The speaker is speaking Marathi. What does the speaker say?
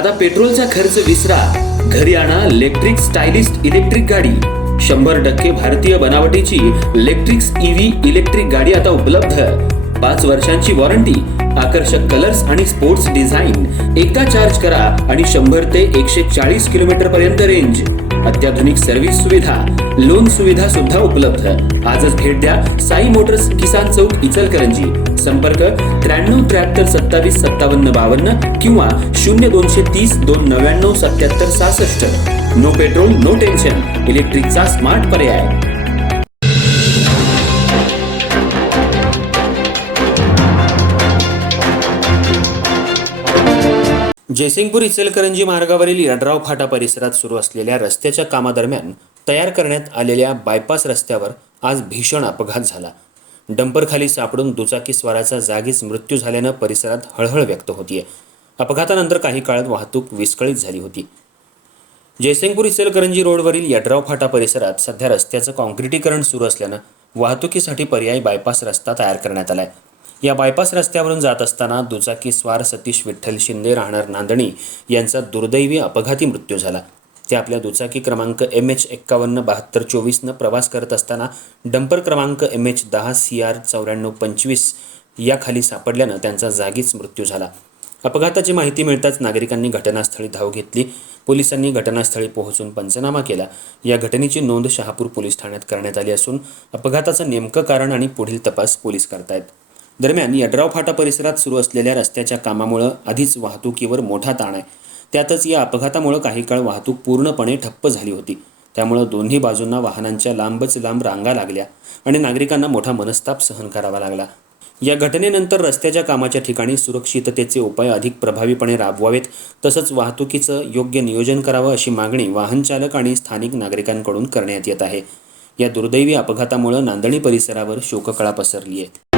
आता पेट्रोलचा खर्च विसरा, घरी आणा इलेक्ट्रिक स्टायलिस्ट इलेक्ट्रिक गाडी। 100% भारतीय बनावटीची इलेक्ट्रिक्स ईव्ही इलेक्ट्रिक गाडी आता उपलब्ध। 5 वर्षांची वॉरंटी, आकर्षक कलर्स आणि स्पोर्ट्स डिझाइन। एकदा चार्ज करा आणि 100 ते 140 किलोमीटर पर्यंत रेंज। अत्याधुनिक सर्व्हिस सुविधा, लोन सुविधा सुद्धा उपलब्ध। आजच भेट द्या साई मोटर्स, किसान चौक, इचलकरंजी। संपर्क 93 73 27 57 52 किंवा 0230 299 77 66। नो पेट्रोल नो टेन्शन, इलेक्ट्रिकचा स्मार्ट पर्याय। जयसिंगपूर इचलकरंजी मार्गावरील यड्राव फाटा परिसरात सुरू असलेल्या रस्त्याच्या कामादरम्यान तयार करण्यात आलेल्या बायपास रस्त्यावर आज भीषण अपघात झाला। डंपरखाली सापडून दुचाकीस्वाराचा जागीच मृत्यू झाल्यानं परिसरात हळहळ व्यक्त होतीये। अपघातानंतर काही काळ वाहतूक विस्कळीत झाली होती। जयसिंगपूर इचलकरंजी रोडवरील यड्राव फाटा परिसरात सध्या रस्त्याचं काँक्रिटीकरण सुरू असल्यानं वाहतुकीसाठी पर्यायी बायपास रस्ता तयार करण्यात आलाय। या बायपास रस्त्यावरून जात असताना दुचाकीस्वार सतीश विठ्ठल शिंदे राहणार नांदणी यांचा दुर्दैवी अपघाती मृत्यू झाला। ते आपल्या दुचाकी क्रमांक MH 517224 प्रवास करत असताना डंपर क्रमांक MH 10 CR 9425 या खाली सापडल्यानं त्यांचा जागीच मृत्यू झाला। अपघाताची माहिती मिळताच नागरिकांनी घटनास्थळी धाव घेतली। पोलिसांनी घटनास्थळी पोहोचून पंचनामा केला। या घटनेची नोंद शहापूर पोलीस ठाण्यात करण्यात आली असून अपघाताचं नेमकं कारण आणि पुढील तपास पोलीस करतायत। दरम्यान यड्राव फाटा परिसरात सुरू असलेल्या रस्त्याच्या कामामुळे आधीच वाहतुकीवर मोठा ताण आहे। त्यातच या अपघातामुळे काही काळ वाहतूक पूर्णपणे ठप्प झाली होती। त्यामुळे दोन्ही बाजूंना वाहनांच्या लांबच लांब रांगा लागल्या आणि नागरिकांना मोठा मनस्ताप सहन करावा लागला। या घटनेनंतर रस्त्याच्या कामाच्या ठिकाणी सुरक्षिततेचे उपाय अधिक प्रभावीपणे राबवावेत, तसंच वाहतुकीचं योग्य नियोजन करावं अशी मागणी वाहन चालक आणि स्थानिक नागरिकांकडून करण्यात येत आहे। या दुर्दैवी अपघातामुळे नांदणी परिसरावर शोककळा पसरली आहे।